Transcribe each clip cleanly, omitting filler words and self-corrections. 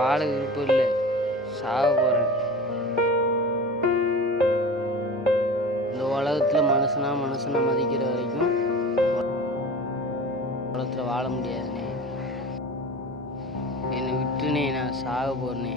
வாழ விருப்பம் இல்லை, சாக போகிறேன். இந்த உலகத்தில் மனுஷனை மதிக்கிற வரைக்கும் உலகத்தில் வாழ முடியாதுண்ணே. என்னை விட்டுனே, நான் சாக போகிறேனே.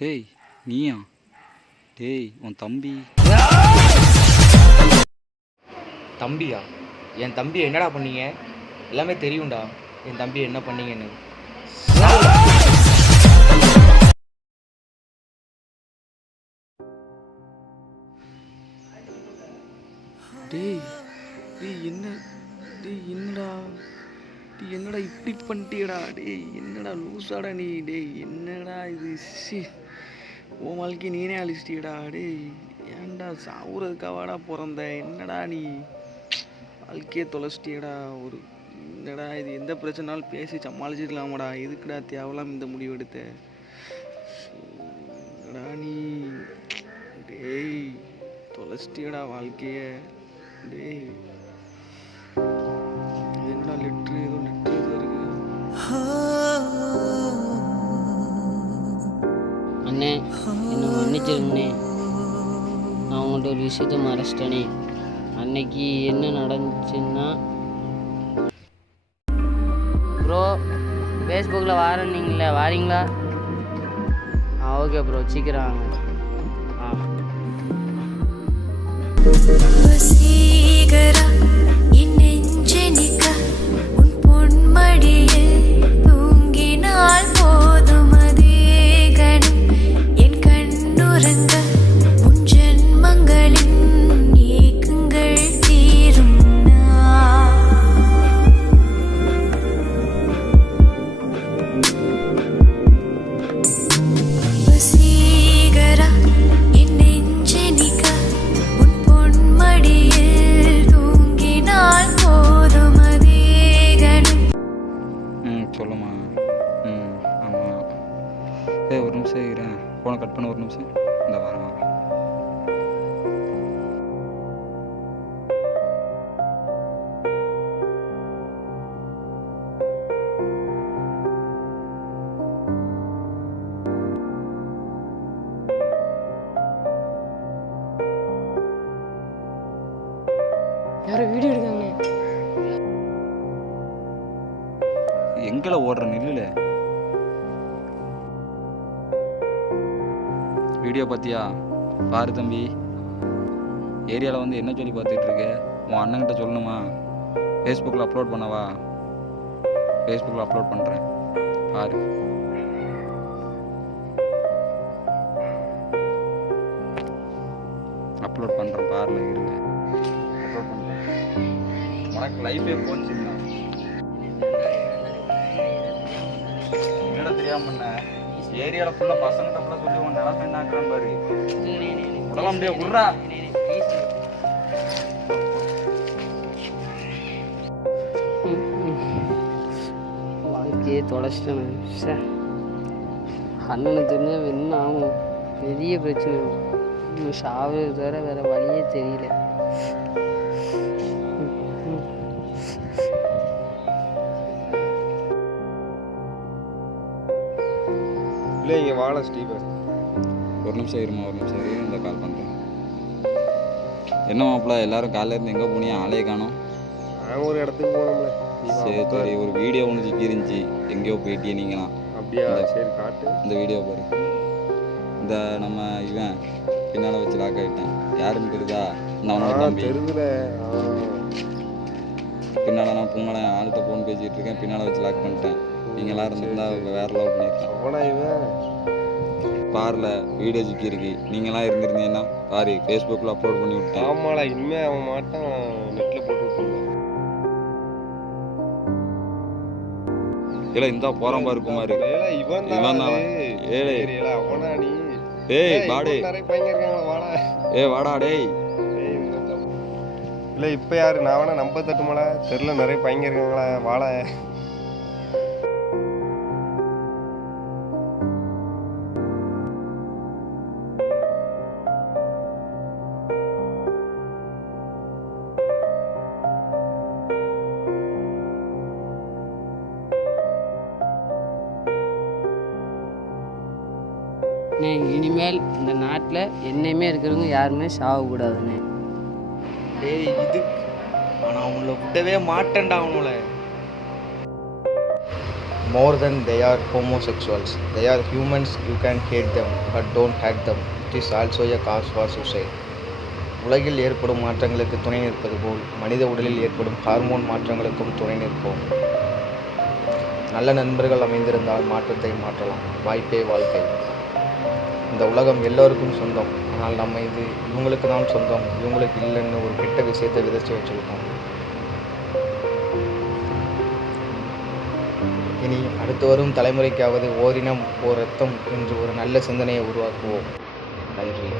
டேய் நீயா? டேய் உன் தம்பி. தம்பியா? என் தம்பி என்னடா பண்ணீங்க? எல்லாமே தெரியும்டா என் தம்பி என்ன பண்ணீங்கன்னு. டேய் டேய் என்னடா என்னடா இப்படி பண்ணிட்டியடா? டேய் என்னடா லூசாடா நீ? டேய் என்னடா இது? உன் வாழ்க்கை நீனே அழிச்சிட்டியடா. டேய் ஏன்டா சாவுறதுக்காவாடா பிறந்த? என்னடா நீ வாழ்க்கையே தொலைச்சிட்டியடா. ஒரு என்னடா இது? எந்த பிரச்சனாலும் பேசி சமாளிச்சிருக்கலாமாடா? எதுக்குடா தேவலாம் இந்த முடிவு எடுத்த? என்னடா நீ? டேய் தொலைச்சிட்டியடா வாழ்க்கைய. டேய் என்னடா லெட்ரு ஏதோ இருக்கு. அண்ணே என்னை மன்னிச்சிருங்கண்ணே. நான் உங்கள்கிட்ட ஒரு விஷயத்த மறைச்சிட்டேனே. அன்னைக்கு என்ன நடந்துச்சுன்னா, ப்ரோ ஃபேஸ்புக்கில் வாரன்னீங்களே வாரீங்களா? ஓகே ப்ரோ, சீக்கிரம் வாங்க. வசீகரா என் நெஞ்செனிக்க உன் பொன்மடியில் தூங்கினால் போதும் அதே கணம் என் கண்ணுறங்க உன் ஜென்மங்களின் ஏக்கங்கள் தீரும் வசீகரா என் நெஞ்செனிக்க உன் பொன்மடியில் தூங்கினால் போதும் அதே கணம். சொல்லுமா. ஆமாம். ஒரு நிமிஷம் இருக்கிறேன், ஃபோனை கட் பண்ண ஒரு நிமிஷம். இந்த வரேன். யாரும் வீடியோ எடுக்காங்கண்ணே. எங்களை ஓடுற நில்லுல வீடியோ பார்த்தியா? பாரு தம்பி, ஏரியாவில் வந்து என்ன சொல்லி பார்த்துட்டு இருக்க? உன் அண்ணன்கிட்ட சொல்லணுமா? ஃபேஸ்புக்கில் அப்லோட் பண்ணவா? ஃபேஸ்புக்கில் அப்லோட் பண்ணுறேன் பாரு. அப்லோட் பண்ணுறேன் பாருல இருங்க. அப்லோட் பண்ணுறேன். உனக்கு லைஃபே போச்சுன்னா என்னடா தெரியாம பண்ண? ஏரியாவில் ஃபுல்லாக பசங்கிட்ட ஃபுல்லாக சொல்லி உன் நிலமை என்னாக்குறான்னு பாரு. உடலாம் முடியாது விட்றா. வாழ்க்கையே தொலைச்சிட்டேன் சார். அண்ணனுக்கு தெரிஞ்ச என்ன ஆகும்? பெரிய பிரச்சனை. இன்னும் சாவது தவிர வேற வழியே தெரியல. இல்லை இங்கே வாழ ஸ்டீபன். ஒரு நிமிஷம் இருமா, ஒரு நிமிஷம் இரு, இந்த கால் பண்ணுறேன். என்ன மாப்பிள்ள, எல்லாரும் காலையில இருந்து எங்கே போனியா? ஆளே காணோம். நான் ஒரு இடத்துக்கு போனோம்ல. சரி சரி, ஒரு வீடியோ ஒன்று சிக்கி இருந்துச்சு, எங்கேயோ போயிட்டே நீங்களாம். அப்படியா? சரி காட்டு. இந்த வீடியோ பாரு. இந்த நம்ம இவன் பின்னால் வச்சு லாக் ஆகிட்டேன். யாருன்னு தெரியுதா? நான் தம்பி. தெரியுதுல. பின்னால் நான் பூமலை ஆள்கிட்ட ஃபோன் பேசிகிட்டு இருக்கேன், பின்னால் வச்சு லாக் பண்ணிட்டேன். நீங்களாம் இருந்திருந்தா வேறு லவ் பண்ணியிருக்கேன். அவனா இவன்? பாரில் வீடியோ சிக்கி இருக்கு. நீங்களாம் இருந்திருந்தீங்கன்னா பாரு, ஃபேஸ்புக்கில் அப்லோட் பண்ணி விட்டேன். ஆமாடா, இனிமே அவன் மாட்டான், நெட்டில் போட்டு விட்டுருவான். இல்லை இந்தா போகிறான் பாரு குமார். இவன் இவன் தான். ஏழை. அவனா நீ? ஏய் பாடு. நிறைய பையன் இருக்காங்க, வாடா. வாடா டேய். இல்லை இப்போ யாரு? நான் வேணா நம்ப தட்டுமாடா, தெரில, நிறைய பையன் இருக்காங்களா, வாடா. இனிமேல் இந்த நாட்டில் என்னையுமே இருக்கிறவங்க யாருமே சாகக்கூடாதுண்ணே. டேய் இது ஆனால் அவங்கள விடவே மாட்டேன்டா அவங்கள. More then they are homosexuals, they are humans. You can hate them but don't hate them. It is also a cause for suicide. உலகில் ஏற்படும் மாற்றங்களுக்கு துணை நிற்பது போல் மனித உடலில் ஏற்படும் ஹார்மோன் மாற்றங்களுக்கும் துணை நிற்போம். நல்ல நண்பர்கள் அமைந்திருந்தால் மாற்றத்தை மாற்றலாம். வாய்ப்பே வாழ்க்கை. இந்த உலகம் எல்லோருக்கும் சொந்தம், ஆனால் நம்ம இது இவங்களுக்கு தான் சொந்தம், இவங்களுக்கு இல்லைன்னு ஒரு கெட்ட விஷயத்தை விதைச்சி வச்சுருக்கோம். இனி அடுத்து வரும் தலைமுறைக்காவது ஓரினம் ஓர் ரத்தம் என்று ஒரு நல்ல சிந்தனையை உருவாக்குவோம். நன்றி.